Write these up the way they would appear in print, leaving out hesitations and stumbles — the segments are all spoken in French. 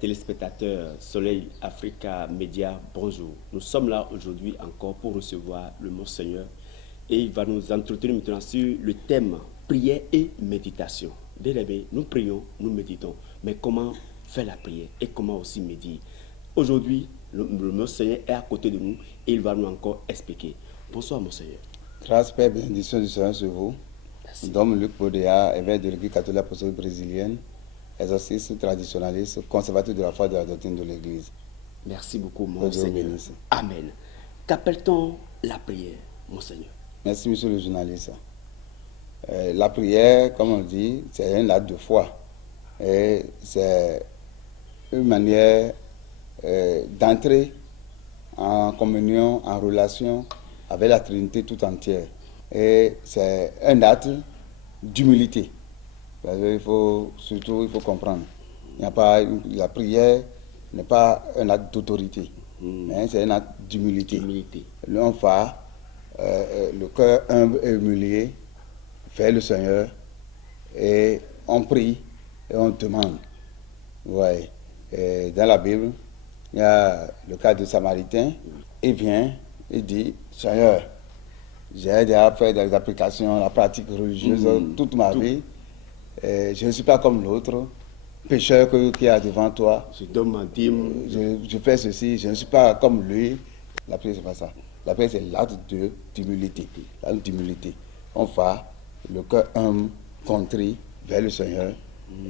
téléspectateurs Soleil Africa Média, bonjour. Nous sommes là aujourd'hui encore pour recevoir le Monseigneur et il va nous entretenir maintenant sur le thème prière et méditation. Bien-aimés, nous prions, nous méditons, mais comment faire la prière et comment aussi méditer? Aujourd'hui, le Monseigneur est à côté de nous et il va nous encore expliquer. Bonsoir Monseigneur. Grâce, Père, bénédiction du Seigneur sur vous. Merci. Dom Luc Bodéa, évêque de l'Église catholique apostolique brésilienne, exorciste, traditionnaliste, conservateur de la foi et de la doctrine de l'Église. Merci beaucoup, Dieu Monseigneur. bénisse. Amen. Qu'appelle-t-on la prière, Monseigneur? Merci, monsieur le journaliste. La prière, comme on dit, c'est un acte de foi. Et c'est une manière d'entrer en communion, en relation avec la Trinité tout entière. Et c'est un acte d'humilité. Il faut comprendre. La prière n'est pas un acte d'autorité, mais c'est un acte d'humilité. On va le cœur humble et humilié vers le Seigneur et on prie et on demande. Ouais. Et dans la Bible, il y a le cas du Samaritain. Il vient, il dit, Seigneur, j'ai déjà fait des applications, la pratique religieuse toute ma vie. Et je ne suis pas comme l'autre, pécheur qui est devant toi. Je donne ma dîme. Je fais ceci, je ne suis pas comme lui. La prière, c'est pas ça. La prière, c'est l'acte d'humilité. L'acte d'humilité. On va, le cœur humble, contrit vers le Seigneur.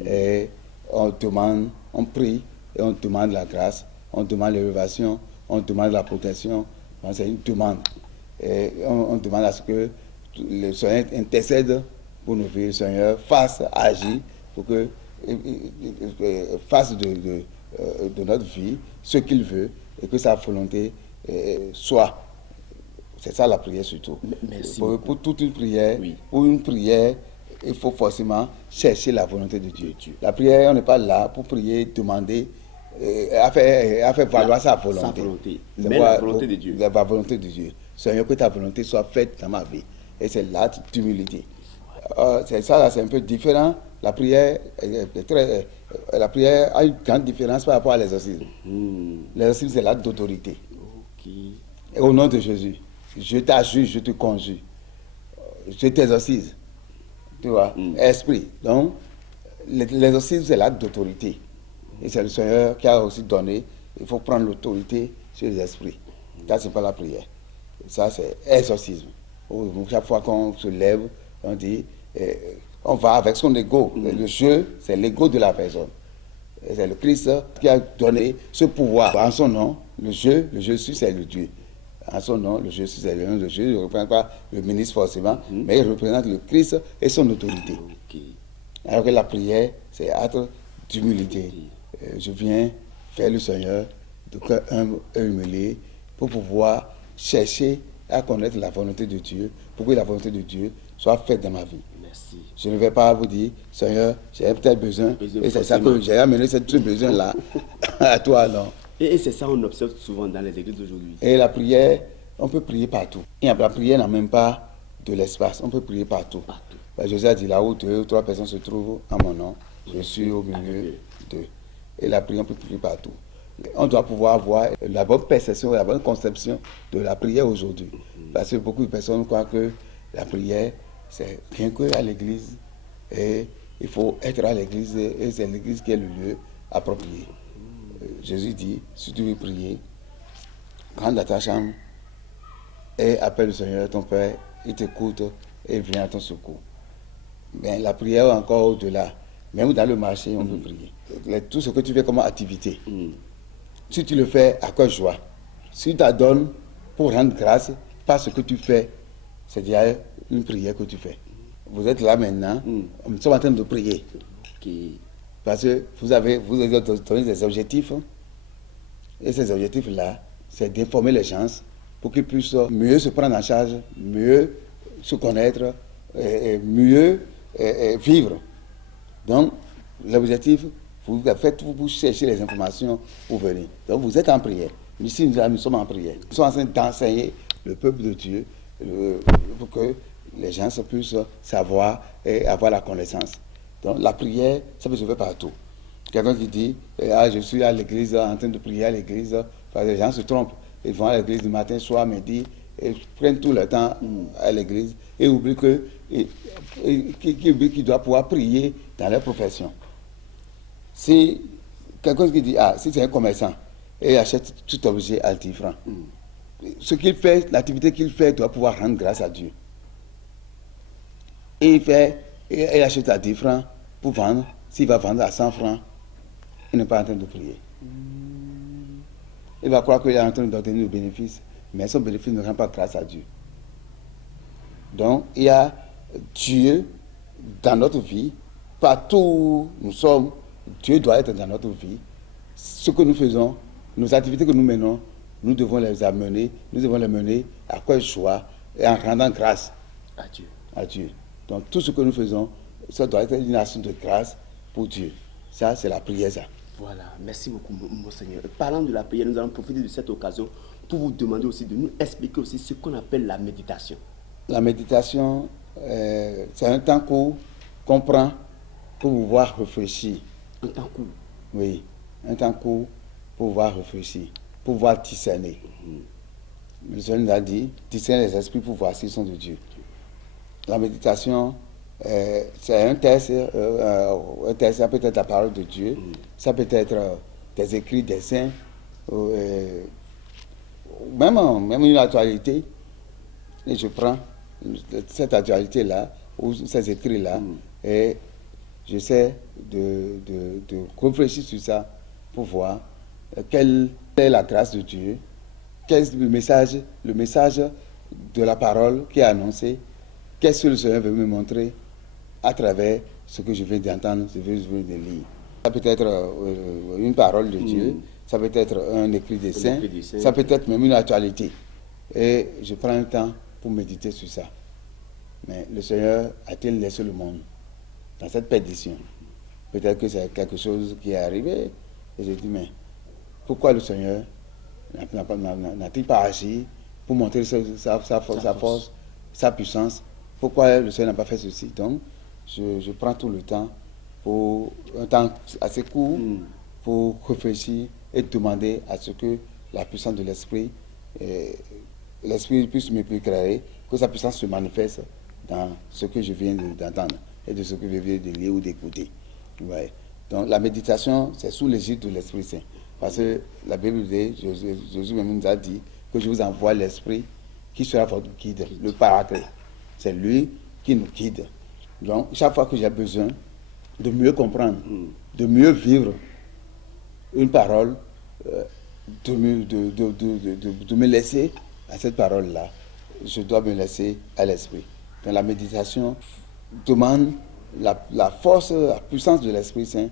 Et on demande, on prie, et on demande la grâce, on demande l'élévation, on demande la protection. C'est une demande. Et on demande à ce que le Seigneur intercède pour nous vies. Le Seigneur fasse agir pour que fasse de notre vie ce qu'il veut et que sa volonté soit. C'est ça la prière surtout. Merci. Pour toute une prière, oui. Pour une prière, il faut forcément chercher la volonté de Dieu. La prière, on n'est pas là pour prier, demander, à faire valoir sa volonté. Sa volonté. Mais la volonté de Dieu. La volonté de Dieu. Seigneur, que ta volonté soit faite dans ma vie. Et c'est l'acte d'humilité. C'est ça, là, c'est un peu différent. La prière, la prière a une grande différence par rapport à l'exorcisme. L'exorcisme, c'est l'acte d'autorité. Et au nom de Jésus, je t'assure, je te conjure, je t'exorcise. Tu vois, esprit. Donc, l'exorcisme, c'est l'acte d'autorité. Et c'est le Seigneur qui a aussi donné, il faut prendre l'autorité sur les esprits. Ça, c'est pas la prière. Ça, c'est exorcisme. Chaque fois qu'on se lève, on dit, on va avec son ego. Le jeu, c'est l'ego de la personne. Et c'est le Christ qui a donné ce pouvoir. En son nom, le je suis, c'est le Dieu. En son nom, le je suis, c'est le nom de Dieu. Il ne représente pas le ministre forcément, mais il représente le Christ et son autorité. Alors que la prière, c'est acte d'humilité. Je viens faire le Seigneur de cœur humble et humilié pour pouvoir chercher à connaître la volonté de Dieu, pour que la volonté de Dieu soit faite dans ma vie. Merci. Je ne vais pas vous dire, Seigneur, j'ai peut-être besoin, et c'est ça que j'ai amené ce besoin-là à toi, non. Et c'est ça qu'on observe souvent dans les églises d'aujourd'hui. Et la prière, on peut prier partout. Et la prière n'a même pas de l'espace, on peut prier partout. Jésus a dit, là où 2 ou 3 personnes se trouvent en mon nom, je suis au milieu d'eux. Et la prière, on peut prier partout. On doit pouvoir avoir la bonne perception, la bonne conception de la prière aujourd'hui. Parce que beaucoup de personnes croient que la prière, c'est bien que à l'église, et il faut être à l'église, et c'est l'église qui est le lieu approprié. Jésus dit, si tu veux prier, rentre dans ta chambre et appelle le Seigneur, ton Père, il t'écoute et vient à ton secours. Mais la prière est encore au-delà. Même dans le marché, on peut prier. Tout ce que tu fais comme activité, si tu le fais à cœur joie, si tu t'adonnes pour rendre grâce par ce que tu fais, c'est déjà une prière que tu fais. Vous êtes là maintenant, nous sommes en train de prier. Parce que vous avez donné des objectifs. Et ces objectifs-là, c'est d'informer les gens pour qu'ils puissent mieux se prendre en charge, mieux se connaître, et mieux vivre. Donc, l'objectif, vous faites tout pour chercher les informations pour venir. Donc, vous êtes en prière. Ici, nous sommes en prière. Nous sommes en train d'enseigner le peuple de Dieu pour que les gens puissent savoir et avoir la connaissance. Donc, la prière, ça peut se faire partout. Quelqu'un qui dit, je suis à l'église, en train de prier à l'église, parce que les gens se trompent. Ils vont à l'église du matin, soir, midi, et prennent tout le temps à l'église, et oublient qu'ils doivent pouvoir prier dans leur profession. Si quelqu'un qui dit, si c'est un commerçant, et il achète tout objet à 10 francs, ce qu'il fait, l'activité qu'il fait doit pouvoir rendre grâce à Dieu. Et il achète à 10 francs pour vendre. S'il va vendre à 100 francs, il n'est pas en train de prier. Il va croire qu'il est en train d'obtenir le bénéfice, mais son bénéfice ne rend pas grâce à Dieu. Donc, il y a Dieu dans notre vie. Partout où nous sommes, Dieu doit être dans notre vie. Ce que nous faisons, nos activités que nous menons, nous devons les mener à quoi joie et en rendant grâce à Dieu. Donc, tout ce que nous faisons, ça doit être une action de grâce pour Dieu. Ça, c'est la prière, ça. Voilà, merci beaucoup, Monseigneur. Parlant de la prière, nous allons profiter de cette occasion pour vous demander aussi de nous expliquer aussi ce qu'on appelle la méditation. La méditation, c'est un temps court qu'on prend pour pouvoir réfléchir. Un temps court? Oui, un temps court pour pouvoir réfléchir, pour pouvoir discerner. Le Seigneur nous a dit, discerner les esprits pour voir s'ils sont de Dieu. La méditation, c'est un texte, ça peut être la parole de Dieu, ça peut être des écrits des saints, même une actualité. Et je prends cette actualité-là, ou ces écrits-là, et j'essaie de réfléchir sur ça pour voir quelle est la grâce de Dieu, quel est le message de la parole qui est annoncé, qu'est-ce que le Seigneur veut me montrer à travers ce que je viens d'entendre, ce que je viens de lire. Ça peut être une parole de Dieu, ça peut être un écrit des saints, ça peut être même une actualité. Et je prends un temps pour méditer sur ça. Mais le Seigneur a-t-il laissé le monde dans cette perdition? Peut-être que c'est quelque chose qui est arrivé. Et je dis, mais pourquoi le Seigneur n'a-t-il pas agi pour montrer sa force, sa puissance? Pourquoi le Seigneur n'a pas fait ceci? Donc, je prends tout le temps, pour un temps assez court, pour réfléchir et demander à ce que la puissance de l'Esprit, l'Esprit puisse m'éclairer, que sa puissance se manifeste dans ce que je viens d'entendre et de ce que je viens de lire ou d'écouter. Ouais. Donc la méditation, c'est sous l'égide de l'Esprit Saint. Parce que la Bible dit, Jésus même nous a dit que je vous envoie l'Esprit qui sera votre guide, le Paraclet. C'est lui qui nous guide. Donc chaque fois que j'ai besoin de mieux comprendre, de mieux vivre une parole, de me laisser à cette parole-là, je dois me laisser à l'Esprit. Donc la méditation demande la force, la puissance de l'Esprit Saint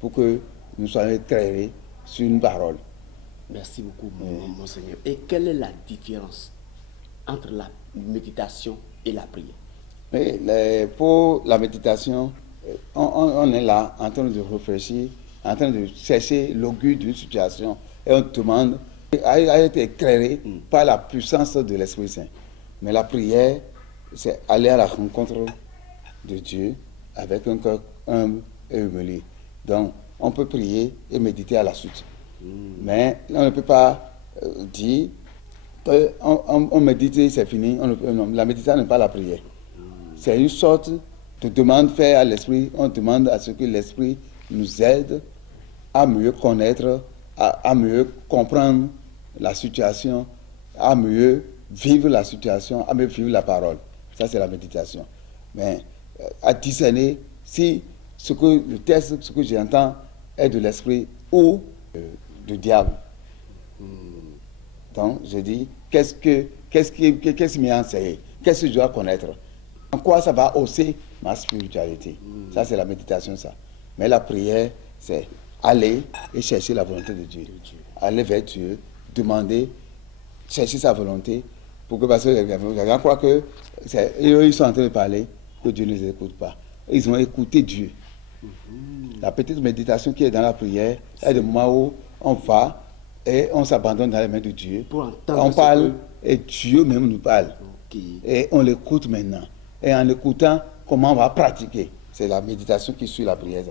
pour que nous soyons éclairés sur une parole. Merci beaucoup, Monseigneur. Et quelle est la différence entre la méditation et la prière? Pour la méditation, on est là en train de réfléchir, en train de chercher l'augure d'une situation et on demande à être éclairé par la puissance de l'Esprit Saint. Mais la prière, c'est aller à la rencontre de Dieu avec un cœur humble et humilié. Donc, on peut prier et méditer à la suite. Mais on ne peut pas dire qu'on médite, c'est fini. La méditation n'est pas la prière. C'est une sorte de demande faite à l'Esprit. On demande à ce que l'Esprit nous aide à mieux connaître, à mieux comprendre la situation, à mieux vivre la situation, à mieux vivre la parole. Ça, c'est la méditation. Mais à discerner si le texte, ce que j'entends est de l'Esprit ou du diable. Donc, je dis, qu'est-ce qui m'est enseigné? Qu'est-ce que je dois connaître? En quoi ça va hausser ma spiritualité? Ça, c'est la méditation, ça. Mais la prière, c'est aller et chercher la volonté de Dieu. Aller vers Dieu, demander, chercher sa volonté, pour que, parce que les gens croient que ils sont en train de parler, que Dieu ne les écoute pas. Ils ont écouté Dieu. La petite méditation qui est dans la prière est le moment où on va et on s'abandonne dans les mains de Dieu. On parle et Dieu même nous parle. Et on l'écoute maintenant. Et en écoutant, comment on va pratiquer? C'est la méditation qui suit la prière.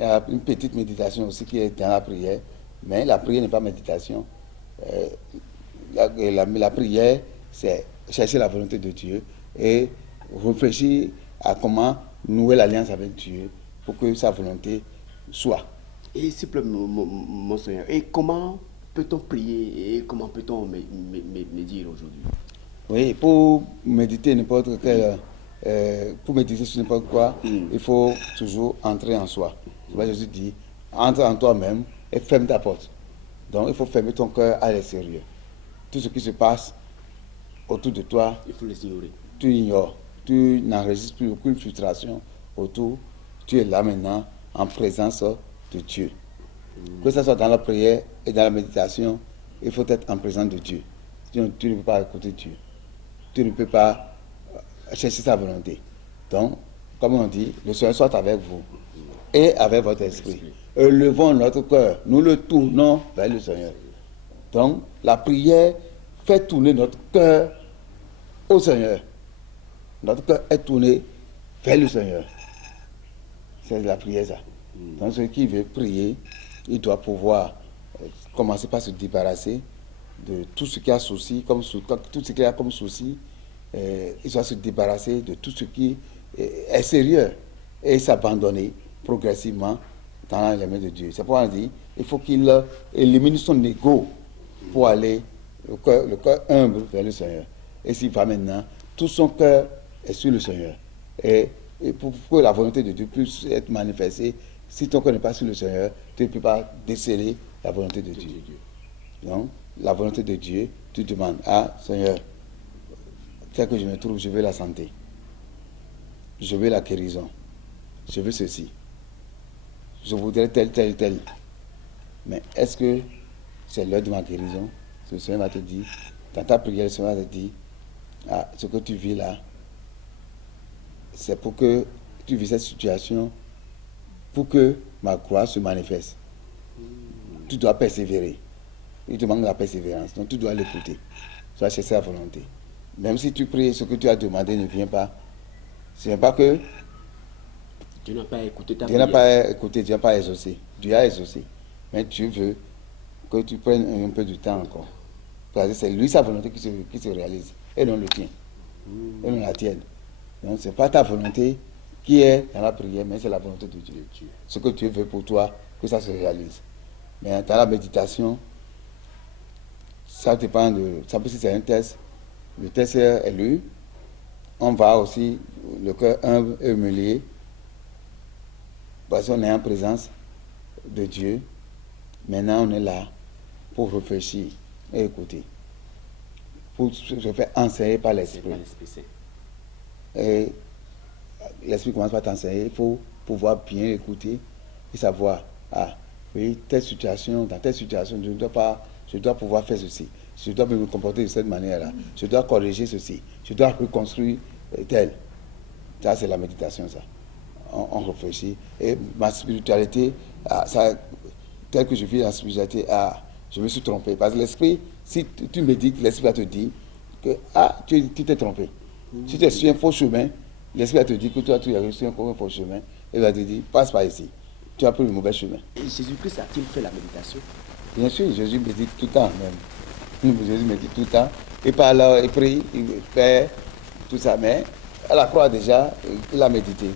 Il y a une petite méditation aussi qui est dans la prière. Mais la prière n'est pas méditation. La prière, c'est chercher la volonté de Dieu et réfléchir à comment nouer l'alliance avec Dieu pour que sa volonté soit. Et s'il vous plaît, mon Seigneur, et comment peut-on prier et comment peut-on médire aujourd'hui? Oui, pour méditer n'importe quel, pour méditer sur n'importe quoi, il faut toujours entrer en soi. C'est pourquoi Jésus dit, entre en toi-même et ferme ta porte. Donc il faut fermer ton cœur à l'extérieur. Tout ce qui se passe autour de toi, Il faut les ignorer. tu ignores. Tu n'enregistres plus aucune frustration autour. Tu es là maintenant en présence de Dieu. Que ce soit dans la prière et dans la méditation, il faut être en présence de Dieu. Sinon, tu ne peux pas écouter Dieu. Tu ne peux pas chercher sa volonté. Donc, comme on dit, le Seigneur soit avec vous et avec votre esprit. Élevons notre cœur, nous le tournons vers le Seigneur. Donc, la prière fait tourner notre cœur au Seigneur. Notre cœur est tourné vers le Seigneur. C'est la prière, ça. Donc, celui qui veut prier, il doit pouvoir commencer par se débarrasser de tout ce qui a souci, tout ce qu'il a comme souci. Il doit se débarrasser de tout ce qui est sérieux et s'abandonner progressivement dans les mains de Dieu. C'est pourquoi on dit il faut qu'il élimine son ego pour aller le cœur humble vers le Seigneur. Et s'il va maintenant, tout son cœur est sur le Seigneur. Et pour que la volonté de Dieu puisse être manifestée, si ton cœur n'est pas sur le Seigneur, tu ne peux pas déceler la volonté de Dieu. Donc, la volonté de Dieu, tu demandes, ah Seigneur, tel que je me trouve, je veux la santé, je veux la guérison, je veux ceci, je voudrais tel. Mais est-ce que c'est l'heure de ma guérison? Le Seigneur va te dire, dans ta prière, le Seigneur va te dire, ah, ce que tu vis là, c'est pour que tu vis cette situation, pour que ma croix se manifeste. Tu dois persévérer. Il te manque la persévérance, donc tu dois l'écouter. Tu dois chercher sa volonté. Même si tu pries, ce que tu as demandé ne vient pas, ce n'est pas que Dieu n'a pas écouté ta Dieu n'a prière. pas écouté, Dieu n'a pas exaucé. Dieu a exaucé. Mais Dieu veut que tu prennes un peu de temps encore. Parce que c'est lui sa volonté qui se réalise, et non le tien, et non la tienne. Donc ce n'est pas ta volonté qui est dans la prière, mais c'est la volonté de Dieu. Ce que Dieu veut pour toi, que ça se réalise. Mais dans la méditation, ça dépend de... Ça peut si c'est un test. Le test est lu. On va aussi, le cœur humble et humilié, parce qu'on est en présence de Dieu. Maintenant, on est là pour réfléchir et écouter. Pour se faire enseigner par l'Esprit. Et l'Esprit commence par t'enseigner. Il faut pouvoir bien écouter et savoir, ah, oui, telle situation, dans telle situation, je dois pouvoir faire ceci. Je dois me comporter de cette manière-là. Je dois corriger ceci. Je dois reconstruire tel. Ça, c'est la méditation, ça. On réfléchit. Et ma spiritualité, telle que je vis la spiritualité, je me suis trompé. Parce que l'esprit, si tu médites, l'esprit va te dire que tu t'es trompé. Si tu es sur un faux chemin, l'esprit va te dire que toi, tu es sur un faux chemin. Il va te dire, passe par ici. Tu as pris le mauvais chemin. Et Jésus-Christ a-t-il fait la méditation? Bien sûr, Jésus médite tout le temps même. Jésus médite tout le temps. Il parle, il prie, il fait tout ça. Mais à la croix déjà, il a médité.